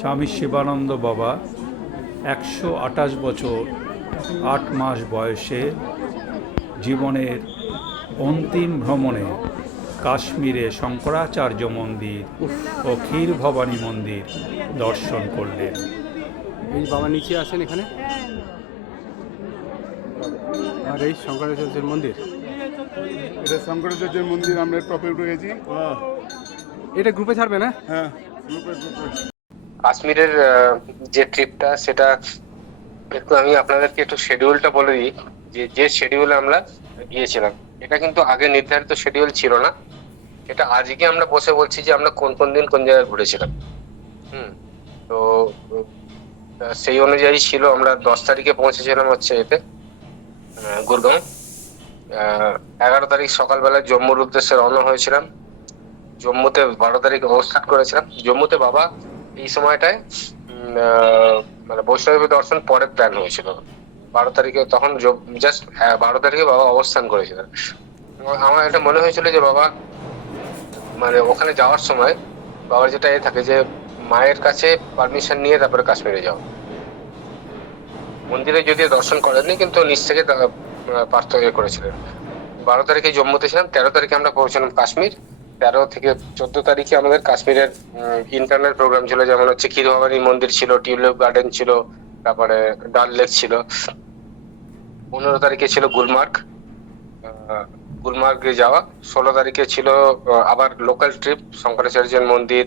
স্বামী শিবানন্দ বাবা 128 বছর 8 মাস বয়সে জীবনের অন্তিম ভ্রমণে কাশ্মীরে শঙ্করাচার্য মন্দির ও ক্ষীর ভবানী মন্দির দর্শন করলেন। এই বাবা নিচে আছেন এখানে, আর এই শঙ্করাচার্যের মন্দির। এটা শঙ্করাচার্যের মন্দির, আমরা টপে উঠে গেছি। এটা গ্রুপে ছাড়বে না? হ্যাঁ, গ্রুপে। কাশ্মীরের যে ট্রিপটা, সেটা একটু আমি আপনাদেরকে একটু শিডিউলটা বলে দিই। যে শিডিউলে আমরা গিয়েছিলাম, এটা কিন্তু আগে নির্ধারিত শিডিউল ছিল না। এটা আজকে আমরা বসে বলছি যে আমরা কোন কোন দিন কোন জায়গায় ঘুরেছিলাম। তো সেই অনুযায়ী ছিল। আমরা 10 তারিখে পৌঁছেছিলাম হচ্ছে এতে গুরগাঁও। 11 তারিখ সকালবেলায় জম্মুর উদ্দেশ্যে রওনা হয়েছিলাম। জম্মুতে 12 তারিখ অবস্থান করেছিলাম। জম্মুতে বাবা এই সময়টায় মানে বৈষ্ণবী দর্শন পরে প্ল্যান হয়েছিল 12 তারিখে। তখন জাস্ট 12 তারিখে বাবা অবস্থান করেছিলেন। আমার এটা মনে হয়েছিল যে বাবা মানে ওখানে যাওয়ার সময় বাবার যেটা থাকে যে মায়ের কাছে পারমিশন নিয়ে তারপরে কাশ্মীরে যাও। মন্দিরে যদিও দর্শন করেননি, কিন্তু নিচ থেকে পার্থক্য করেছিলেন। 12 তারিখে জম্মুতে ছিলাম। 13 তারিখে আমরা পৌঁছলাম কাশ্মীর। 13 থেকে 14 তারিখে আমাদের কাশ্মীরের ইন্টারনাল প্রোগ্রাম ছিল, যেমন হচ্ছে ক্ষীর ভবানী মন্দির ছিল, টিউলিপ গার্ডেন ছিল, তারপরে ডাল লেক ছিল। 15 তারিখে ছিল গুলমার্গে যাওয়া। 16 তারিখে ছিল আবার লোকাল ট্রিপ, শঙ্করাচার্যের মন্দির,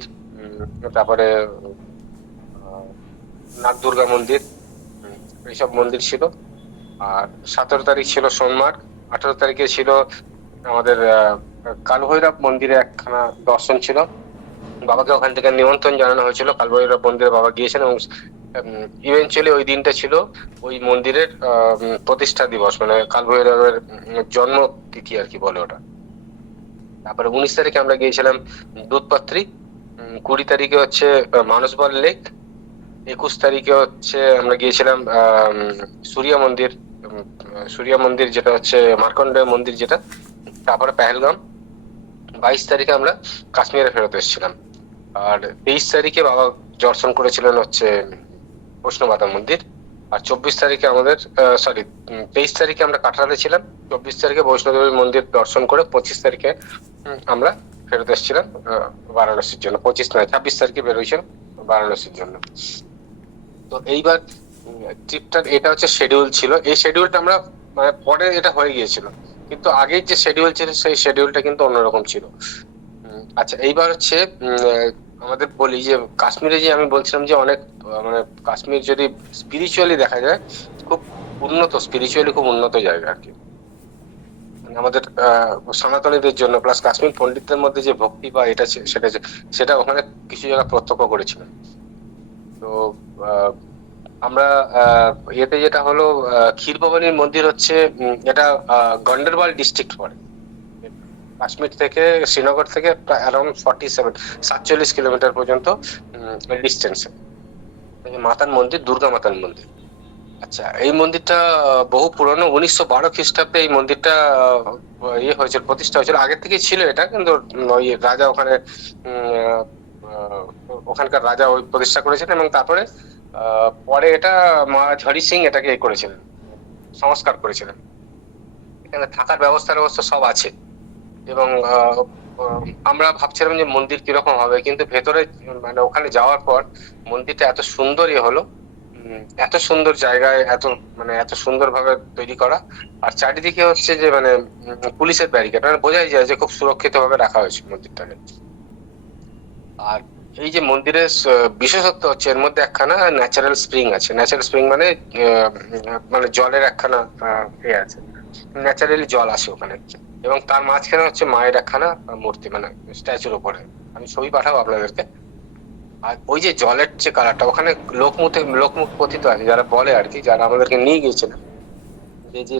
তারপরে নাগ দুর্গা মন্দির, এইসব মন্দির ছিল। আর 17 তারিখ ছিল সোনমার্গ। 18 তারিখে ছিল আমাদের কালভৈরব মন্দিরে একখানা দর্শন ছিল। বাবাকে ওখান থেকে নিমন্ত্রণ জানানো হয়েছিল। কালভৈরব মন্দিরে বাবা গিয়েছেন এবং ইভেনচুয়ালি ওই দিনটা ছিল ওই মন্দিরের প্রতিষ্ঠা দিবস, মানে কালভৈরবের জন্ম তিথি আর কি বলে ওটা। তারপরে 19 তারিখে আমরা গিয়েছিলাম দুধপাত্রী। 20 তারিখে হচ্ছে মানসবল লেক। 21 তারিখে হচ্ছে আমরা গিয়েছিলাম সূর্য মন্দির যেটা হচ্ছে মার্কন্ডেয় মন্দির যেটা। তারপরে পেহেলগাম। 22 তারিখে আমরা কাশ্মীরে ফেরত এসেছিলাম। আর 23 তারিখে বাবা দর্শন করেছিলেন হচ্ছে বৈষ্ণবমাতা মন্দির। আর 24 তারিখে আমাদের 23 তারিখে আমরা কাটরাতে ছিলাম। 24 তারিখে বৈষ্ণোদেবী মন্দির দর্শন করে 25 তারিখে আমরা ফেরত এসেছিলাম বারাণসীর জন্য। 26 তারিখে বেরোয়েছিলাম বারাণসীর জন্য। তো এইবার ট্রিপটার এটা হচ্ছে শিডিউল ছিল। এই শিডিউলটা আমরা মানে পরে এটা হয়ে গিয়েছিল, কিন্তু আগের যে শিডিউল ছিল সেই শিডিউলটা কিন্তু অন্যরকম ছিল। আচ্ছা, এইবার হচ্ছে আমাদের বলি যে কাশ্মীরে যে আমি বলছিলাম যে অনেক মানে কাশ্মীর যদি স্পিরিচুয়ালি দেখা যায় খুব উন্নত, স্পিরিচুয়ালি খুব উন্নত জায়গা আর কি। আমাদের সনাতনীদের জন্য প্লাস কাশ্মীর পন্ডিতদের মধ্যে যে ভক্তি বা এটা সেটা ওখানে কিছু জায়গা প্রত্যক্ষ করেছিলাম। তো আমরা ইয়েতে যেটা হলো ক্ষীর ভবানীর মন্দির হচ্ছে এটা গন্ডারবাল ডিস্ট্রিক্ট পড়ে। কাশ্মীর থেকে শ্রীনগর থেকে প্রায় অ্যারাউন্ড 47 কিলোমিটার পর্যন্ত ডিস্টেন্সে মাতার মন্দির, দুর্গা মাতার মন্দির। আচ্ছা, এই মন্দিরটা বহু পুরনো। 1912 খ্রিস্টাব্দে এই মন্দিরটা হয়েছিল, প্রতিষ্ঠা হয়েছিল। আগের থেকেই ছিল এটা, কিন্তু ওই রাজা ওখানকার রাজা ওই প্রতিষ্ঠা করেছিলেন এবং তারপরে পরে এটা মহারাজ হরি সিং এটাকে করেছিলেন, সংস্কার করেছিলেন। এখানে থাকার ব্যবস্থা সব আছে এবং আমরা ভাবছিলাম যে মন্দির কিরকম হবে, কিন্তু ভেতরে মানে ওখানে যাওয়ার পর মন্দিরটা এত সুন্দর হলো, এত সুন্দর জায়গায়, এত সুন্দর ভাবে তৈরি করা। আর চারিদিকে হচ্ছে যে মানে পুলিশের ব্যারিকেড, মানে বোঝাই যায় যে খুব সুরক্ষিত ভাবে রাখা হয়েছে মন্দিরটাকে। আর এই যে মন্দিরের বিশেষত্ব হচ্ছে এর মধ্যে একখানা ন্যাচারাল স্প্রিং আছে। ন্যাচারাল স্প্রিং মানে জলের একখানা আছে, ন্যাচারালি জল আসে ওখানে। এবং তার মাঝখানে হচ্ছে মায়ের একখানা মূর্তি, মানে স্ট্যাচুর উপরে। আমি ছবি পাঠাবো আপনাদেরকে। আর ওই যে জলের যে কালারটা, ওখানে লোকমুখ কথিত আছে, যারা বলে আর কি, যারা আমাদেরকে নিয়ে গিয়েছিলেন, যে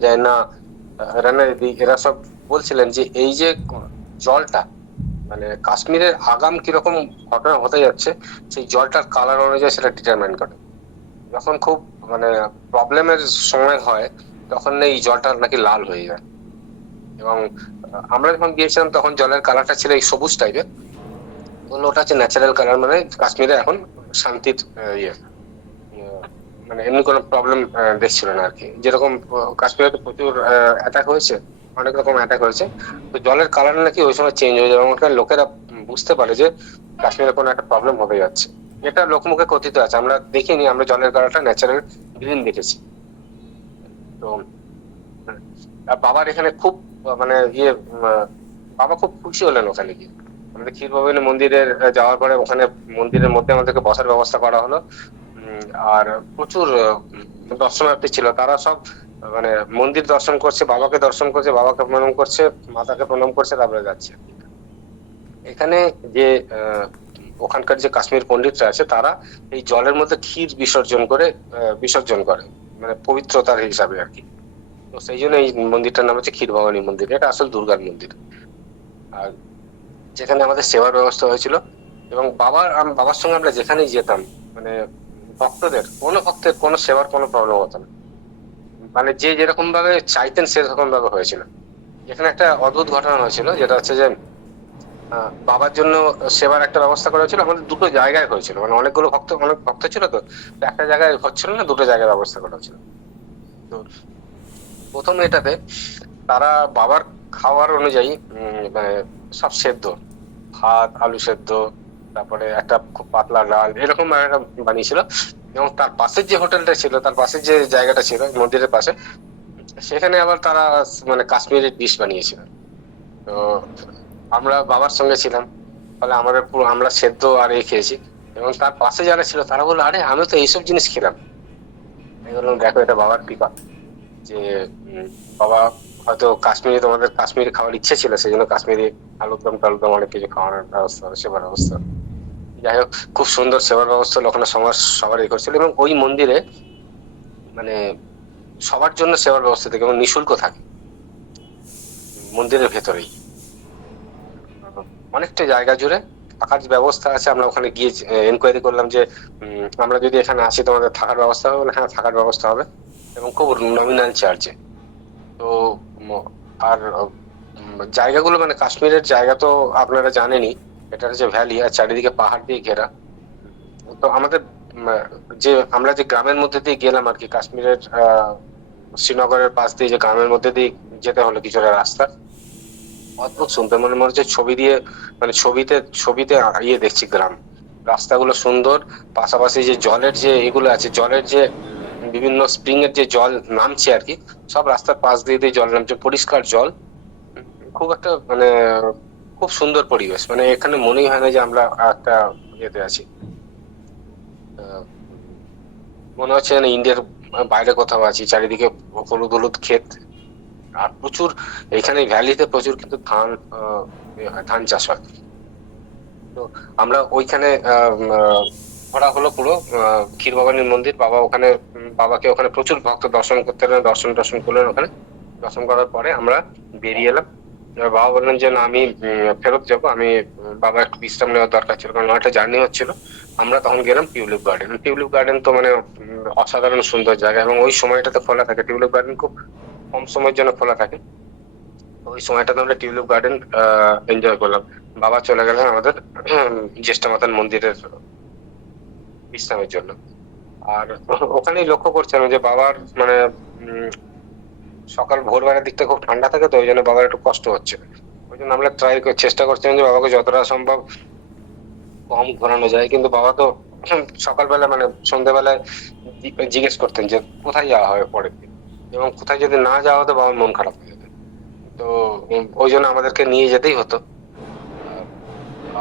রানা দিদি, এরা সব বলছিলেন যে এই যে জলটা মানে কাশ্মীরের আগাম কিরকম ঘটনা হতে যাচ্ছে সেই জলটার কালার অনুযায়ী সেটা ডিটারমাইন করে। যখন খুব মানে প্রবলেমের সময় হয় তখন এই জলটা নাকি লাল হয়ে যায়। এবং আমরা যখন গিয়েছিলাম তখন জলের কালারটা ছিল এই সবুজ টাইপের। বললো ওটা হচ্ছে ন্যাচারাল কালার, মানে কাশ্মীরে এখন শান্তির ইয়ে মানে এমনি কোনো প্রবলেম দেখছিল না আর কি। যেরকম কাশ্মীরে তো প্রচুর অ্যাটাক হয়েছে, অনেক রকম অ্যাটাক হয়েছে, তো জলের কালার নাকি ওই সময় চেঞ্জ হয়ে যাবে, এবং ওখানে লোকেরা বুঝতে পারে যে কাশ্মীরে কোনো একটা প্রবলেম হতে যাচ্ছে। এটা লোকমুখে কথিত আছে, আমরা দেখিনি, আমরা জলের কালারটা ন্যাচারাল গ্রিন দেখেছি। তো বাবার এখানে খুব মানে ইয়ে বাবা খুব খুশি হলেন ওখানে গিয়ে। আমাদের ক্ষীর ভবানী মন্দিরের যাওয়ার পরে ওখানে মন্দিরের মধ্যে আমাদেরকে বসার ব্যবস্থা করা হলো। আর প্রচুর দর্শনার্থী ছিল, তারা সব মানে মন্দির দর্শন করছে, বাবাকে দর্শন করছে, বাবাকে প্রণাম করছে, মাতাকে প্রণাম করছে, তারপরে যাচ্ছে। এখানে যে ওখানকার যে কাশ্মীর পণ্ডিতরা আছে, তারা এই জলের মধ্যে ক্ষীর বিসর্জন করে মানে পবিত্রতার হিসাবে আর কি। তো সেই জন্য এই মন্দিরটার নাম হচ্ছে ক্ষীর ভবানী মন্দির, এটা আসল দুর্গার মন্দির। আর যেখানে আমাদের সেবার ব্যবস্থা হয়েছিল, এবং বাবার সঙ্গে আমরা যেখানেই যেতাম, মানে ভক্তের কোনো সেবার কোনো প্রবলেম হতো না, মানে যে যেরকম ভাবে চাইতেন সেরকম ভাবে হয়েছিল। এখানে একটা অদ্ভুত ঘটনা হয়েছিল, যেটা হচ্ছে যে বাবার জন্য সেবার একটা ব্যবস্থা করা হয়েছিল, আমাদের দুটো জায়গায় হয়েছিল, মানে অনেক ভক্ত ছিল, তো একটা জায়গায় হচ্ছিল না, দুটো জায়গায় ব্যবস্থা করা হয়েছিল। তো প্রথম এটাতে তারা বাবার খাওয়ার অনুযায়ী মানে সব সেদ্ধ, ভাত, আলু সেদ্ধ, তারপরে একটা খুব পাতলা ডাল, এরকম একটা বানিয়েছিল। এবং তার পাশের যে হোটেলটা ছিল, তার পাশের যে জায়গাটা ছিল মন্দিরের পাশে, সেখানে আবার তারা মানে কাশ্মীরি ডিশ বানিয়েছিল। তো আমরা বাবার সঙ্গে ছিলাম, ফলে আমরা সেদ্ধ আর খেয়েছি। এবং তার পাশে যারা ছিল তারা বললো, আরে আমি তো এইসব জিনিস খেলাম। আমি বললাম, দেখো এটা বাবার কৃপা, যে বাবা হয়তো তোমাদের কাশ্মীরি খাওয়ার ইচ্ছে ছিল, সেই জন্য কাশ্মীরি আলুরদম টালুরদম অনেক কিছু খাওয়ানোর ব্যবস্থা, সেবার ব্যবস্থা। যাই হোক, খুব সুন্দর সেবার ব্যবস্থা ওখানে সবার করছিল। এবং ওই মন্দিরে মানে সবার জন্য সেবার ব্যবস্থা থাকে, এবং নিঃশুল্ক থাকে মন্দিরের ভেতরেই। অনেকটা জায়গা জুড়ে থাকার ব্যবস্থা আছে। আমরা ওখানে গিয়ে এনকোয়ারি করলাম যে আমরা যদি এখানে আসি তোমাদের থাকার ব্যবস্থা হবে? হ্যাঁ, থাকার ব্যবস্থা হবে, এবং খুব নমিনাল চার্জে। তো আর জায়গাগুলো মানে কাশ্মীরের জায়গা তো আপনারা জানেনই, এটা হচ্ছে ভ্যালি, আর চারিদিকে পাহাড় দিয়ে ঘেরা। তো আমাদের আমরা যে গ্রামের মধ্যে দিয়ে গেলাম আর কি, কাশ্মীরের শ্রীনগরের পাশ দিয়ে যে গ্রামের মধ্যে দিয়ে যেতে হলো কিছুটা রাস্তা, অদ্ভুত সুন্দর, মনে হচ্ছে ছবিতে দেখছি গ্রাম। রাস্তাগুলো সুন্দর, পাশাপাশি যে জলের যে এগুলো আছে, জলের যে বিভিন্ন স্প্রিং এর যে জল নামছে আর কি, সব রাস্তার পাশ দিয়ে জল নামছে, পরিষ্কার জল। খুব একটা মানে খুব সুন্দর পরিবেশ, মানে এখানে মনেই হয় না যে আমরা একটা ইয়েতে আছি, মনে হচ্ছে না ইন্ডিয়ার বাইরে কোথাও আছি। চারিদিকে হলুদ হলুদ ক্ষেত, আর প্রচুর এখানে ভ্যালিতে প্রচুর কিন্তু ধান চাষ হয়। তো আমরা ওইখানে ঘোরা হলো পুরো ক্ষীর ভবানীর মন্দির। বাবাকে ওখানে প্রচুর ভক্ত দর্শন করতে এলেন, দর্শন করলেন ওখানে। দর্শন করার পরে আমরা বেরিয়ে এলাম। এবার বাবা বললেন যে না, আমি ফেরত যাবো, বাবা একটু বিশ্রাম নেওয়ার দরকার ছিল, কারণ একটা জার্নি হচ্ছিল। আমরা তখন গেলাম টিউলিপ গার্ডেন। তো মানে অসাধারণ সুন্দর জায়গা, এবং ওই সময়টাতে খোলা থাকে টিউলিপ গার্ডেন, খুব কম সময়ের জন্য খোলা থাকে। ওই সময়টাতে আমরা টিউলিপ গার্ডেন এনজয় করলাম। বাবা চলে গেলেন আমাদের জ্যেষ্ঠা মাতার মন্দিরের বিশ্রামের জন্য। আর ওখানেই লক্ষ্য করছেন যে বাবার মানে সকাল ভোরবেলার দিকটা খুব ঠান্ডা থাকে, তো ওই জন্য বাবার একটু কষ্ট হচ্ছে। ওই জন্য আমরা চেষ্টা করছিলাম যে বাবাকে যতটা সম্ভব কম ঘোরানো যায়। কিন্তু বাবা তো সকালবেলা মানে সন্ধ্যাবেলায় জিজ্ঞেস করতেন যে কোথায় যাওয়া হবে পরের দিন, এবং কোথায় যদি না যাওয়া হতো বাবার মন খারাপ হয়ে যেত। তো ওই জন্য আমাদেরকে নিয়ে যেতেই হতো।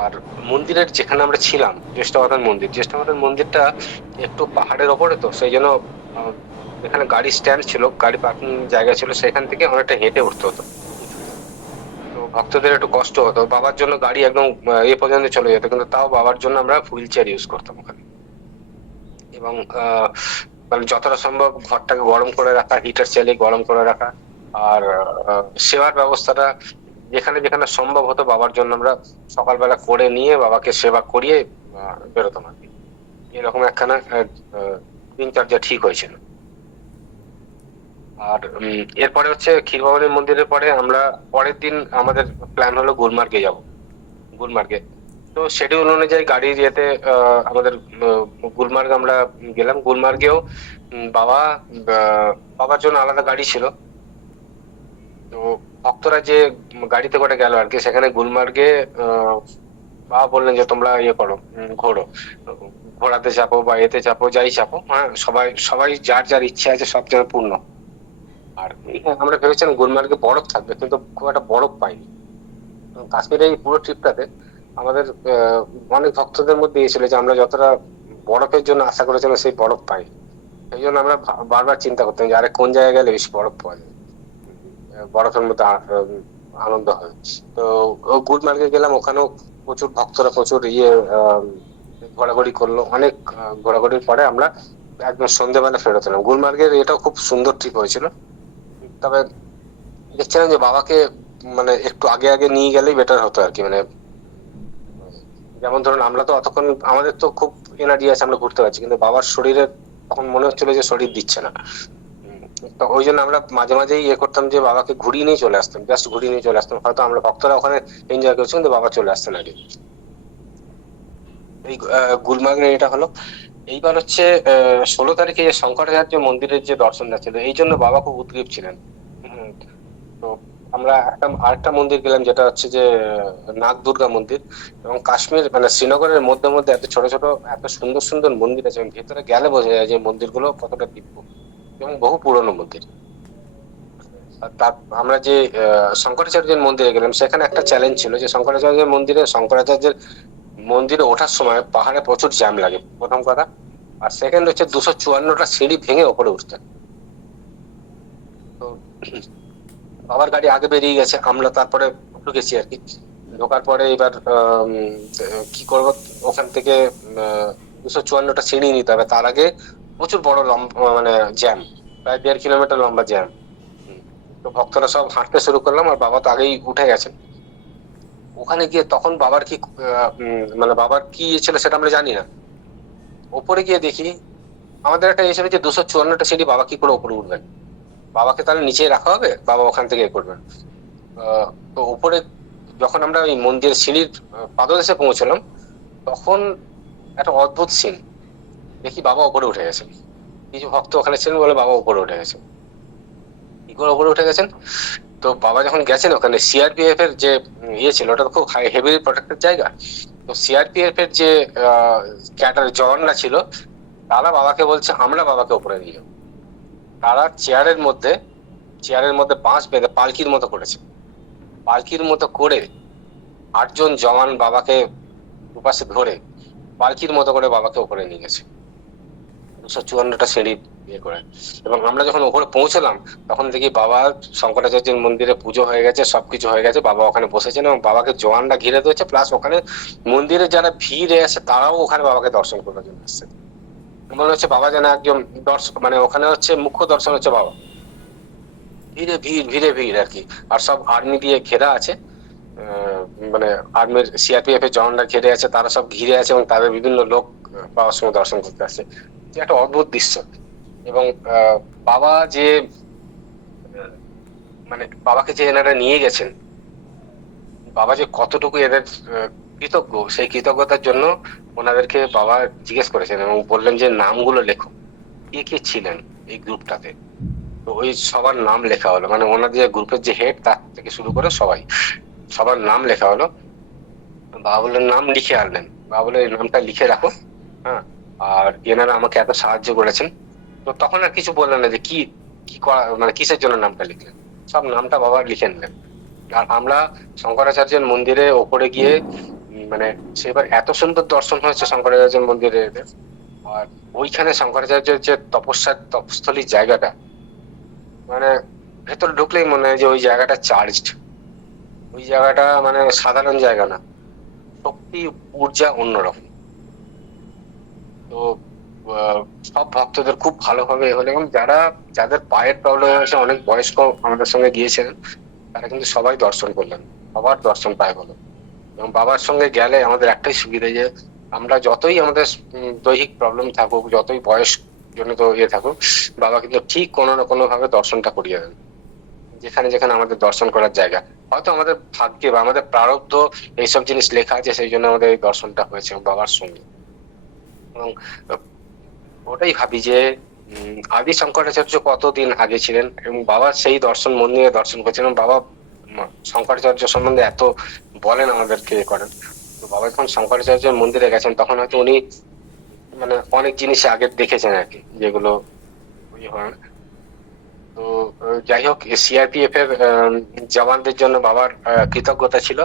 আর মন্দিরের যেখানে আমরা ছিলাম, জ্যেষ্ঠা মাতার মন্দিরটা একটু পাহাড়ের ওপরে, তো সেই জন্য এখানে গাড়ি স্ট্যান্ড ছিল, গাড়ি পার্কিং জায়গা ছিল, সেখান থেকে অনেকটা হেঁটে উঠতে হতো। তো ভক্তদের একটু কষ্ট হতো, বাবার জন্য গাড়ি একদম পর্যন্ত চলে যেত, কিন্তু তাও বাবার জন্য আমরা হুইল চেয়ার ইউজ করতাম ওখানে। এবং মানে যতটা সম্ভব ঘরটাকে গরম করে রাখা, হিটার চালিয়ে গরম করে রাখা। আর সেবার ব্যবস্থাটা যেখানে যেখানে সম্ভব হতো বাবার জন্য আমরা সকালবেলা করে নিয়ে বাবাকে সেবা করিয়ে বেরোতাম আর কি। এরকম একখানা দিনচর্যা ঠিক হয়েছিল। আর এরপরে হচ্ছে ক্ষীর ভবানী মন্দিরের পরে আমরা পরের দিন আমাদের প্ল্যান হলো গুলমার্গে যাব। গুলমার্গে তো শিডিউল অনুযায়ী গাড়ির ইয়েতে আমাদের গুলমার্গ আমরা গেলাম। গুলমার্গেও বাবা বাবার জন্য আলাদা গাড়ি ছিল। তো ভক্তরা যে গাড়িতে করে গেল আর কি, সেখানে গুলমার্গে বাবা বললেন যে তোমরা ইয়ে করো, ঘোরো, ঘোড়াতে চাপো বা এতে চাপো, যাই চাপো, হ্যাঁ সবাই সবাই যার যার ইচ্ছে আছে সব যেন পূর্ণ। আর আমরা ভেবেছিলাম গুলমার্গে বরফ থাকবে, কিন্তু খুব একটা বরফ পাইনি। কাশ্মীরের এই পুরো ট্রিপটাতে আমাদের অনেক ভক্তদের মধ্যে এসেছিল যে আমরা যতটা বরফের জন্য আশা করেছিলাম সেই বরফ পাই। সেই জন্য আমরা বারবার চিন্তা করতাম যে আরে কোন জায়গায় গেলে বেশি বরফ পাওয়া যায়, বরফের মধ্যে আনন্দ হয়। তো গুলমার্গে গেলাম, ওখানেও প্রচুর ভক্তরা প্রচুর ঘোরাঘুরি করলো। অনেক ঘোরাঘুরির পরে আমরা একদম সন্ধ্যেবেলা ফেরত এলাম। গুলমার্গের এটাও খুব সুন্দর ট্রিপ হয়েছিল। তবে দেখছিলাম যে বাবাকে মানে একটু আগে আগে নিয়ে গেলেই বেটার হতো আর কি। মানে যেমন ধরুন আমরা তো অতক্ষণ, আমাদের তো খুব এনার্জি আছে, আমরা ঘুরতে পারছি, কিন্তু বাবার শরীরে তখন মনে হচ্ছিল যে শরীর দিচ্ছে না। তো ওই জন্য আমরা মাঝে মাঝেই করতাম যে বাবাকে ঘুরিয়ে নিয়ে চলে আসতাম, জাস্ট ঘুরিয়ে নিয়ে চলে আসতাম। হয়তো আমরা ভক্তরা ওখানে এনজয় করছি, কিন্তু বাবা চলে আসতেন আগে। এই গুলমার্গের এটা হলো। এইবার হচ্ছে 16 তারিখে যে শঙ্করাচার্য মন্দিরের যে দর্শনটা ছিল, এই জন্য বাবা খুব উদ্গ্রীব ছিলেন। তো আমরা আরেকটা মন্দির গেলাম, যেটা হচ্ছে যে নাগ দুর্গা মন্দির। এবং কাশ্মীর মানে শ্রীনগরের মধ্যে মধ্যে এত ছোট ছোট এত সুন্দর সুন্দর মন্দির আছে, ভেতরে গেলে বোঝা যায় যে মন্দিরগুলো কতটা দিব্য এবং বহু পুরনো মন্দির। আর তার আমরা যে শঙ্করাচার্যের মন্দিরে গেলাম, সেখানে একটা চ্যালেঞ্জ ছিল যে শঙ্করাচার্যের মন্দিরে ওঠার সময় পাহাড়ে প্রচুর জ্যাম লাগে, প্রথম কথা। আর সেকেন্ড হচ্ছে 254টা সিঁড়ি ভেঙে ওপরে উঠতে। তো বাবার গাড়ি আগে বেরিয়ে গেছে, আমরা তারপরে ঢুকেছি আর কি। ঢোকার পরে এবার কি করব, ওখান থেকে 254টা সিঁড়ি নিতে হবে। তার আগে প্রচুর বড় লম্বা মানে জ্যাম, প্রায় 1.5 কিলোমিটার লম্বা জ্যাম। তো ভক্তরা সব হাঁটতে শুরু করলাম, আর বাবা তো আগেই উঠে গেছেন। ওখানে গিয়ে তখন বাবার কি মানে বাবার কি ছিল সেটা আমরা জানি না। ওপরে গিয়ে দেখি আমাদের একটা এসে যে 254টা সিঁড়ি, বাবা কি করে ওপরে উঠবেন? বাবাকে তাহলে নিচে রাখা হবে, বাবা ওখান থেকে করবেন। তো উপরে যখন আমরা ওই মন্দিরের সিঁড়ির পাদদেশে পৌঁছলাম, তখন একটা অদ্ভুত সিন দেখি, বাবা উপরে উঠে গেছেন। কিছু ভক্ত ওখানে ছিলেন বলে বাবা উপরে উঠে গেছেন। কি করে উপরে উঠে গেছেন? তো বাবা যখন গেছেন, ওখানে সিআরপিএফ এর যে ছিল, ওটা তো খুব হেভি প্রোটেক্টেড জায়গা। তো সিআরপিএফ এর যে ক্যাডার জওয়ানরা ছিল, তারা বাবাকে বলছে আমরা বাবাকে উপরে নিয়ে যাবো। তারা চেয়ারের মধ্যে বাঁশ বেঁধে পালকির মতো করেছে। পালকির মতো করে 8 জন জওয়ান বাবাকে দুপাশে ধরে পালকির মতো করে বাবাকে উপরে নিয়ে গেছে 254টা সিঁড়ি করে। এবং আমরা যখন উপরে পৌঁছলাম, তখন দেখি বাবা শঙ্করাচার্যের মন্দিরে পুজো হয়ে গেছে, সবকিছু হয়ে গেছে। বাবা ওখানে বসেছেন এবং বাবাকে জওয়ানরা ঘিরে দিয়েছে, প্লাস ওখানে মন্দিরে যারা ভিড় এসে তারাও ওখানে বাবাকে দর্শন করার জন্য আসছে। মনে হচ্ছে বাবা যেন একজন দর্শক, মানে ওখানে হচ্ছে মুখ্য দর্শন হচ্ছে বাবা। ভিড়ে ভিড় আর কি। আর সব আর্মি দিয়ে ঘেরা আছে, মানে আর্মির সিআরপিএফ এর জওয়ানরা ঘিরে আছে, তারা সব ঘিরে আছে এবং তাদের বিভিন্ন লোক বাবার সঙ্গে দর্শন করতে আসছে। একটা অদ্ভুত দৃশ্য। এবং বাবা যে মানে বাবাকে যে এনারা নিয়ে গেছেন, বাবা যে কতটুকু এদের কৃতজ্ঞ, সেই কৃতজ্ঞতার জন্য ওনাদেরকে বাবা জিজ্ঞেস করেছেন এবং বললেন যে নামগুলো লেখো, কে কে ছিলেন এই গ্রুপটাতে। তো ওই সবার নাম লেখা হলো, মানে ওনাদের গ্রুপের যে হেড, তার থেকে শুরু করে সবার নাম লেখা হলো। বাবা বললেন নাম লিখে আনলেন। বাবা বলে এই নামটা লিখে রাখো, হ্যাঁ, আর এনারা আমাকে এত সাহায্য করেছেন। তো তখন আর কিছু বললেন না যে কি কি করা, মানে কিসের জন্য নামটা লিখলেন। সব নামটা বাবা লিখে নিলেন। আর আমরা শঙ্করাচার্যের মন্দিরে ওপরে গিয়ে মানে সেবার এত সুন্দর দর্শন হয়েছে শঙ্করাচার্যের মন্দিরে। আর ওইখানে শঙ্করাচার্যের যে তপস্থলীর জায়গাটা, মানে ভেতরে ঢুকলেই মনে হয় যে ওই জায়গাটা চার্জড। ওই জায়গাটা মানে সাধারণ জায়গা না, শক্তি ঊর্জা অন্যরকম। তো সব ভক্তদের খুব ভালোভাবে হলো। এবং যাদের পায়ের প্রবলেম হয়েছে, অনেক বয়স্ক আমাদের সঙ্গে গিয়েছিলেন, তারা কিন্তু সবাই দর্শন করলেন, সবার দর্শন পায় বলো। এবং বাবার সঙ্গে গেলে আমাদের একটাই সুবিধা, যে আমরা যতই আমাদের দৈহিক প্রবলেম থাকুক, যতই বয়স জনিত থাকুক, বাবা কিন্তু ঠিক কোনো না কোনো ভাবে দর্শনটা করিয়ে দেন, যেখানে যেখানে আমাদের দর্শন করার জায়গা। হয়তো আমাদের ভাগ্যে বা আমাদের প্রারব্ধ এইসব জিনিস লেখা আছে, সেই জন্য আমাদের এই দর্শনটা হয়েছে বাবার সঙ্গে। এবং ওটাই ভাবি যে আদি শঙ্করাচার্য কতদিন আগে ছিলেন এবং বাবা সেই দর্শন মন্দিরে দর্শন করছিলেন। বাবা শঙ্করাচার্য সম্বন্ধে এত বলেন আমাদেরকে করেন। তো বাবা যখন শঙ্করাচার্যের মন্দিরে গেছেন তখন হয়তো উনি মানে অনেক জিনিস আগে দেখেছেন আর কি, যেগুলো ইয়ে হয় না। তো যাই হোক, সিআরপিএফ এর জওয়ানদের জন্য বাবার কৃতজ্ঞতা ছিল।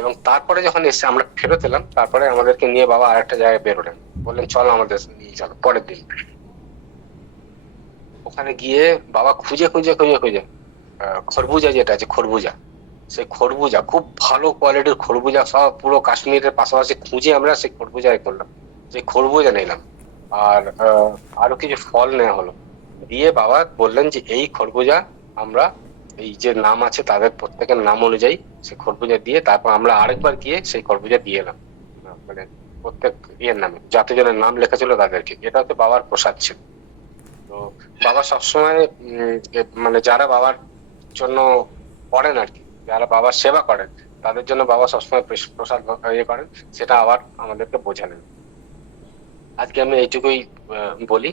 এবং তারপরে যখন এসে আমরা ফেরত এলাম, তারপরে আমাদেরকে নিয়ে বাবা আরেকটা জায়গায় বেরোলেন, বললেন চলো আমাদের নিয়ে চলো পরের দিন। ওখানে গিয়ে বাবা খুঁজে খুঁজে খুঁজে খুঁজে খরবুজা যেটা আছে, খরবুজা, সেই খরবুজা খুব ভালো কোয়ালিটির খরবুজা সব পুরো কাশ্মীরের পাশাপাশি খুঁজে আমরা সেই খরবুজা করলাম, সেই খরবুজা নিলাম। আর আরো কিছু ফল নেওয়া হলো। দিয়ে বাবা বললেন যে এই খরবুজা আমরা, এই যে নাম আছে তাদের প্রত্যেকের নাম অনুযায়ী সেই খরবুজা দিয়ে তারপর আমরা আরেকবার গিয়ে সেই খরবুজা দিয়ে এলাম, মানে প্রত্যেক ইয়ের নামে যতজনের নাম লেখা ছিল তাদেরকে। এটা হচ্ছে বাবার প্রসাদ ছিল। তো বাবা সবসময় মানে যারা বাবার জন্য করেন আর কি, যারা বাবার সেবা করেন তাদের জন্য বাবা সবসময় প্রসাদ ইয়ে করেন, সেটা আবার আমাদেরকে বোঝালেন। আজকে আমি এইটুকুই বলি।